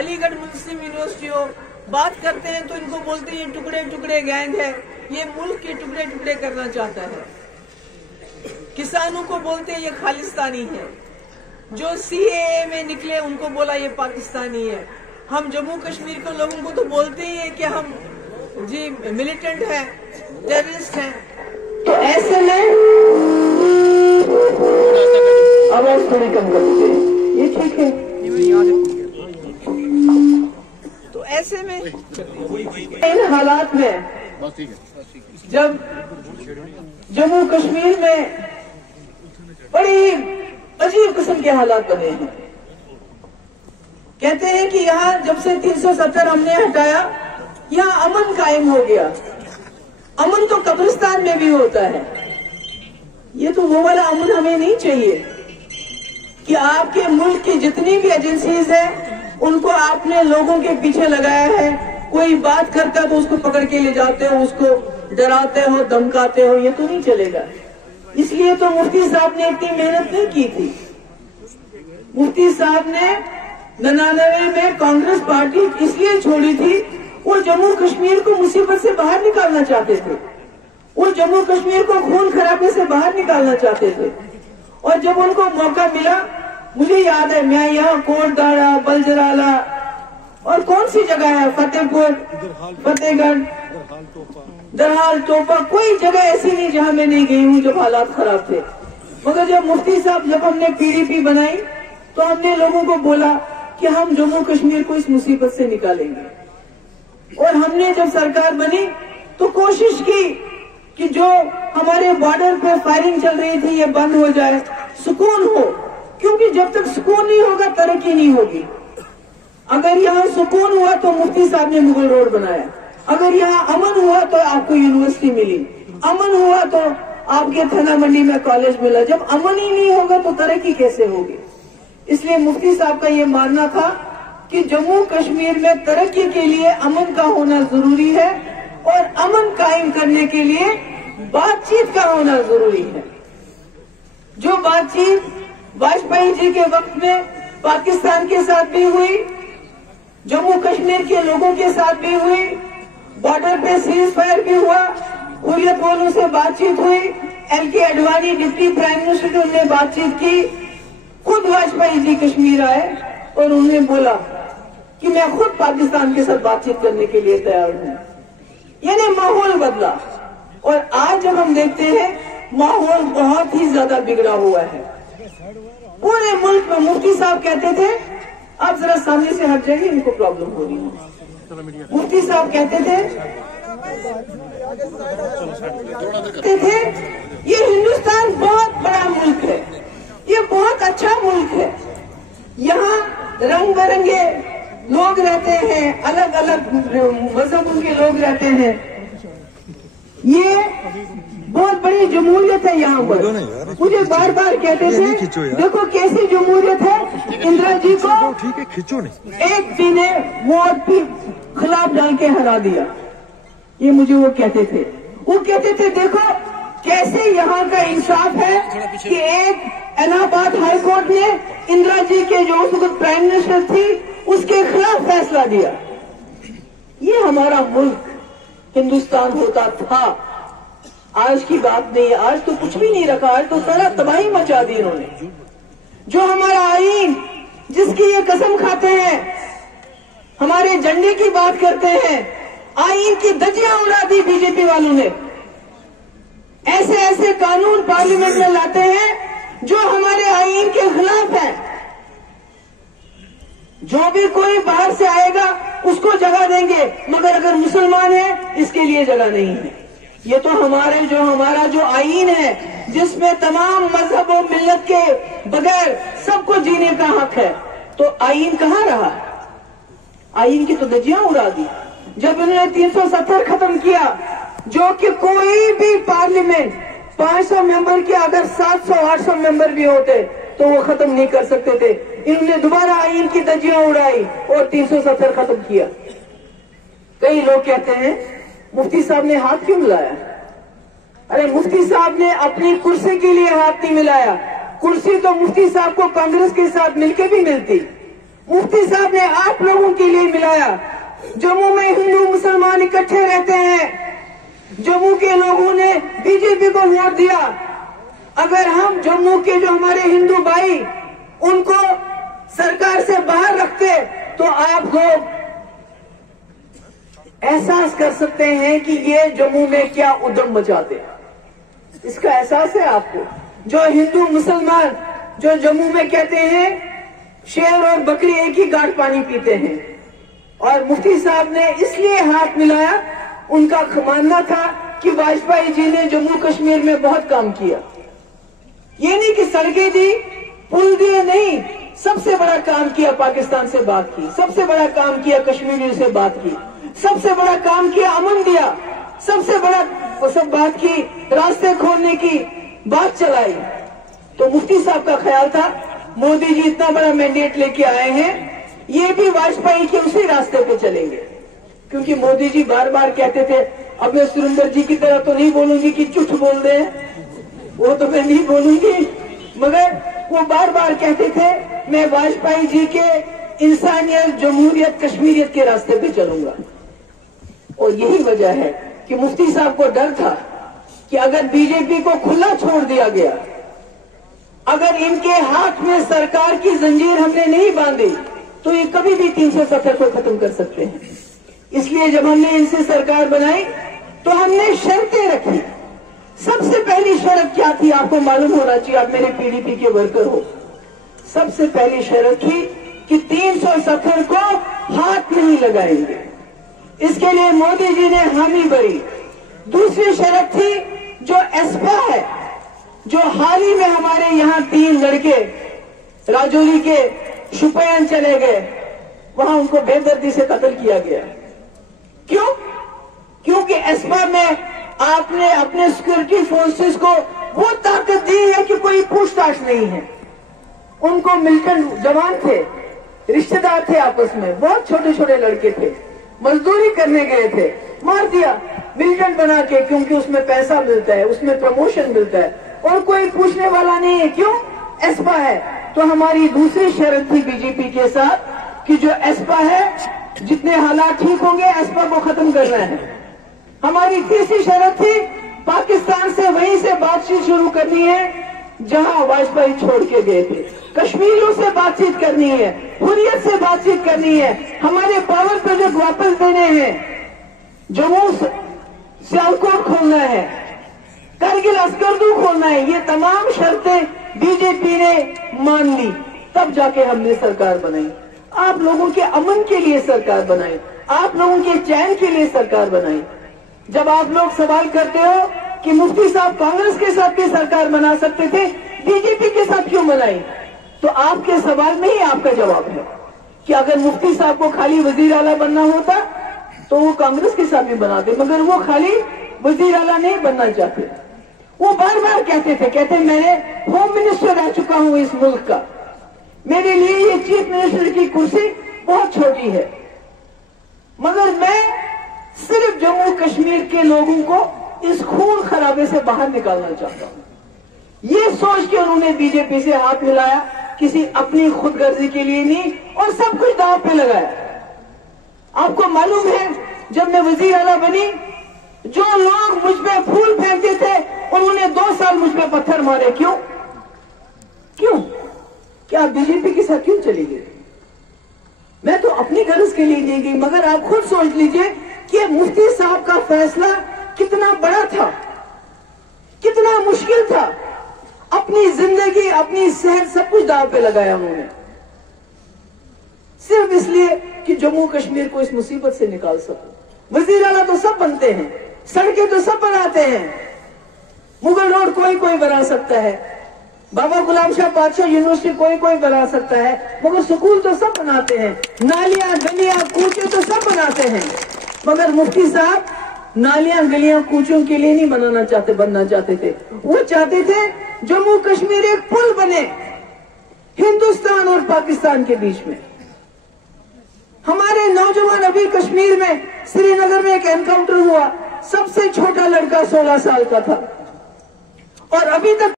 अलीगढ़ मुस्लिम university हो, बात करते हैं तो इनको बोलते हैं टुकड़े टुकड़े गैंग है, ये मुल्क के टुकड़े टुकड़े करना चाहता है। किसानों को बोलते हैं ये खालिस्तानी है। जो सीएए में निकले उनको बोला ये पाकिस्तानी है। हम जम्मू कश्मीर के लोगों को तो बोलते ही है कि हम जी मिलिटेंट हैं, टेररिस्ट हैं। तो ऐसे में आवाज थोड़ी कम कर दीजिए, ये ठीक है। तो ऐसे में इन हालात में जब जम्मू कश्मीर में बड़ी अजीब किस्म के हालात बने हैं, कहते हैं कि यहाँ जब से 370 हमने हटाया, यहाँ अमन कायम हो गया। अमन तो कब्रिस्तान में भी होता है। ये तो वो वाला अमन हमें नहीं चाहिए कि आपके मुल्क की जितनी भी एजेंसीज हैं उनको आपने लोगों के पीछे लगाया है। कोई बात करता है तो उसको पकड़ के ले जाते हो, उसको डराते हो, धमकाते हो, ये तो नहीं चलेगा। इसलिए तो मुफ्ती साहब ने इतनी मेहनत नहीं की थी। मुफ्ती साहब ने 99 में कांग्रेस पार्टी इसलिए छोड़ी थी, वो जम्मू कश्मीर को मुसीबत से बाहर निकालना चाहते थे। वो जम्मू कश्मीर को खून खराबे से बाहर निकालना चाहते थे। और जब उनको मौका मिला, मुझे याद है मैं यहाँ कोटदाड़ा, बलजराला और कौन सी जगह है, फतेहपुर, फतेहगढ़, दरहाल, टोपा, कोई जगह ऐसी नहीं जहाँ मैं नहीं गई हूँ जब हालात खराब थे। मगर जब मुफ्ती साहब, जब हमने पीडीपी बनाई तो हमने लोगों को बोला कि हम जम्मू कश्मीर को इस मुसीबत से निकालेंगे। और हमने जब सरकार बनी तो कोशिश की कि जो हमारे बॉर्डर पे फायरिंग चल रही थी ये बंद हो जाए, सुकून हो, क्योंकि जब तक सुकून नहीं होगा तरक्की नहीं होगी। अगर यहाँ सुकून हुआ तो मुफ्ती साहब ने मुगल रोड बनाया, अगर यहाँ अमन हुआ तो आपको यूनिवर्सिटी मिली, अमन हुआ तो आपके थाना मंडी में कॉलेज मिला। जब अमन ही नहीं होगा तो तरक्की कैसे होगी? इसलिए मुफ्ती साहब का ये मानना था कि जम्मू कश्मीर में तरक्की के लिए अमन का होना जरूरी है और अमन कायम करने के लिए बातचीत का होना जरूरी है। जो बातचीत वाजपेयी जी के वक्त में पाकिस्तान के साथ भी हुई, जम्मू कश्मीर के लोगों के साथ भी हुई, बॉर्डर पे सीज फायर भी हुआ, हुर्रियत वालों से बातचीत हुई, LK Advani deputy prime minister उन्होंने बातचीत की। खुद वाजपेयी जी कश्मीर आए और उन्होंने बोला कि मैं खुद पाकिस्तान के साथ बातचीत करने के लिए तैयार हूं। यानी माहौल बदला। और आज जब हम देखते हैं माहौल बहुत ही ज्यादा बिगड़ा हुआ है पूरे मुल्क में। मुफ्ती साहब कहते थे, आप जरा सामने से हट जाइए, इनको प्रॉब्लम हो रही है। मुफ्ती साहब कहते थे ये हिंदुस्तान बहुत बड़ा मुल्क है, ये बहुत अच्छा मुल्क है, यहाँ रंग बिरंगे लोग रहते हैं, अलग अलग मजहबों के लोग रहते हैं, ये बहुत बड़ी जमहूरियत है यहाँ पर। मुझे बार बार कहते थे देखो कैसी जमहूरियत है, इंदिरा जी को ठीक है खिंचो नहीं, एक टी ने वोट भी खिलाफ डाल के हरा दिया। ये मुझे वो कहते थे। वो कहते थे देखो कैसे यहाँ का इंसाफ है कि एक इलाहाबाद हाई कोर्ट ने इंदिरा जी के जो उस वक्त प्राइम मिनिस्टर थी उसके खिलाफ फैसला दिया। ये हमारा मुल्क हिंदुस्तान होता था, आज की बात नहीं है। आज तो कुछ भी नहीं रखा, आज तो सारा तबाही मचा दी इन्होंने। जो हमारा आईन जिसकी ये कसम खाते हैं, हमारे झंडे की बात करते हैं, आईन की धज्जियां उड़ा दी बीजेपी वालों ने। ऐसे ऐसे कानून पार्लियामेंट में लाते हैं जो हमारे आईन के खिलाफ है। जो भी कोई बाहर से आएगा उसको जगह देंगे, मगर अगर मुसलमान है इसके लिए जगह नहीं है। ये तो हमारा जो आईन है जिसमें तमाम मजहब और मिल्लत के बगैर सबको जीने का हक है, तो आईन कहाँ रहा? आईन की तो धज्जियां उड़ा दी। जब उन्होंने 370 खत्म किया, जो कि कोई भी पार्लियामेंट 500 मेंबर के अगर 700-800 मेंबर भी होते तो वो खत्म नहीं कर सकते थे। इन्होंने दोबारा आईन की धज्जियां उड़ाई और 370 खत्म किया। कई लोग कहते हैं मुफ्ती साहब ने हाथ क्यों मिलाया? अरे मुफ्ती साहब ने अपनी कुर्सी के लिए हाथ नहीं मिलाया। कुर्सी तो मुफ्ती साहब को कांग्रेस के साथ मिलकर भी मिलती। मुफ्ती साहब ने 8 लोगों हटाया। जम्मू में हिंदू मुसलमान इकट्ठे रहते हैं। जम्मू के लोगों ने बीजेपी को वोट दिया। अगर हम जम्मू के जो हमारे हिंदू भाई उनको सरकार से बाहर रखते तो आप लोग एहसास कर सकते हैं कि ये जम्मू में क्या उद्यम मचाते। इसका एहसास है आपको? जो हिंदू मुसलमान जो जम्मू में कहते हैं शेर और बकरी एक ही गांठ पानी पीते हैं, और मुफ्ती साहब ने इसलिए हाथ मिलाया, उनका मानना था कि वाजपेयी जी ने जम्मू कश्मीर में बहुत काम किया। ये नहीं कि सड़कें दी, पुल दिए, नहीं, सबसे बड़ा काम किया पाकिस्तान से बात की, सबसे बड़ा काम किया कश्मीरियों से बात की, सबसे बड़ा काम किया अमन दिया, सबसे बड़ा सब बात की, रास्ते खोलने की बात चलाई। तो मुफ्ती साहब का ख्याल था मोदी जी इतना बड़ा मैंडेट लेके आए हैं, ये भी वाजपेयी के उसी रास्ते पे चलेंगे। क्योंकि मोदी जी बार बार कहते थे, अब मैं सुरेंद्र जी की तरह तो नहीं बोलूंगी कि झूठ बोल रहे हैं, वो तो मैं नहीं बोलूंगी, मगर वो बार बार कहते थे मैं वाजपेयी जी के इंसानियत, जमहूरियत, कश्मीरियत के रास्ते पे चलूंगा। और यही वजह है कि मुफ्ती साहब को डर था कि अगर बीजेपी को खुला छोड़ दिया गया, अगर इनके हाथ में सरकार की जंजीर हमने नहीं बांधी, तो ये कभी भी 370 को खत्म कर सकते हैं। इसलिए जब हमने इनसे सरकार बनाई तो हमने शर्तें रखी। सबसे पहली शर्त क्या थी आपको मालूम होना चाहिए, आप मेरे पीडीपी के वर्कर हो। सबसे पहली शर्त थी कि 370 को हाथ नहीं लगाएंगे। इसके लिए मोदी जी ने हामी भरी। दूसरी शर्त थी जो एस्पा है, जो हाल ही में हमारे यहाँ 3 लड़के राजौरी के शुपैन चले गए, वहां उनको बेदर्दी से कत्ल किया गया। क्यों? क्योंकि एस्पा में आपने अपने सिक्योरिटी फोर्सेस को वो ताकत दी है कि कोई पूछताछ नहीं है। उनको मिलिटेंट जवान थे, रिश्तेदार थे आपस में, बहुत छोटे छोटे लड़के थे, मजदूरी करने गए थे, मार दिया मिलिटेंट बना के, क्योंकि उसमें पैसा मिलता है, उसमें प्रमोशन मिलता है, और कोई पूछने वाला नहीं है। क्यों? एस्पा है। तो हमारी दूसरी शर्त थी बीजेपी के साथ कि जो एस्पा है, जितने हालात ठीक होंगे एस्पा को खत्म करना है। हमारी तीसरी शर्त थी पाकिस्तान से वहीं से बातचीत शुरू करनी है जहां वाजपेयी छोड़ के गए थे। कश्मीरियों से बातचीत करनी है, हुर्रियत से बातचीत करनी है, हमारे पावर प्रोजेक्ट वापस देने हैं, जम्मू सियालकोट खोलना है, करगिल अस्करदू खोलना है। ये तमाम शर्तें बीजेपी ने मान ली, तब जाके हमने सरकार बनाई। आप लोगों के अमन के लिए सरकार बनाई, आप लोगों के चैन के लिए सरकार बनाई। जब आप लोग सवाल करते हो कि मुफ्ती साहब कांग्रेस के साथ भी सरकार बना सकते थे, बीजेपी के साथ क्यों बनाई, तो आपके सवाल में ही आपका जवाब है कि अगर मुफ्ती साहब को खाली वजीर आला बनना होता तो वो कांग्रेस के साथ भी बनाते, मगर वो खाली वजीर आला नहीं बनना चाहते। वो बार बार कहते मैं होम मिनिस्टर रह चुका हूं इस मुल्क का, मेरे लिए ये चीफ मिनिस्टर की कुर्सी बहुत छोटी है, मगर मैं सिर्फ जम्मू कश्मीर के लोगों को इस खून खराबे से बाहर निकालना चाहता हूं। ये सोच के उन्होंने बीजेपी से हाथ मिलाया, किसी अपनी खुदगर्जी के लिए नहीं, और सब कुछ दांव पे लगाया। आपको मालूम है जब मैं वजीर आला बनी, जो लोग मुझ पे फूल फेंकते थे उन्होंने 2 साल मुझ पे पत्थर मारे। क्यों? क्या बीजेपी के साथ क्यों चली गई? मैं तो अपनी गर्ज के लिए नहीं गई, मगर आप खुद सोच लीजिए कि मुफ्ती साहब का फैसला कितना बड़ा था, कितना मुश्किल था। अपनी जिंदगी, अपनी सेहत, सब कुछ दांव पे लगाया उन्होंने, सिर्फ इसलिए कि जम्मू कश्मीर को इस मुसीबत से निकाल सको। वजीर आला तो सब बनते हैं, सड़कें तो सब बनाते हैं, मुगल रोड कोई कोई बना सकता है, बाबा गुलाम शाह बादशाह यूनिवर्सिटी कोई कोई बना सकता है, मगर स्कूल तो सब बनाते हैं, नालियां गलियां कूचे तो सब बनाते हैं। मगर मुफ्ती साहब नालियां गलियां कूचों के लिए नहीं बनना चाहते थे। वो चाहते थे जम्मू कश्मीर एक पुल बने हिंदुस्तान और पाकिस्तान के बीच में। हमारे नौजवान अभी कश्मीर में, श्रीनगर में एक एनकाउंटर हुआ, सबसे छोटा लड़का 16 साल का था, और अभी तक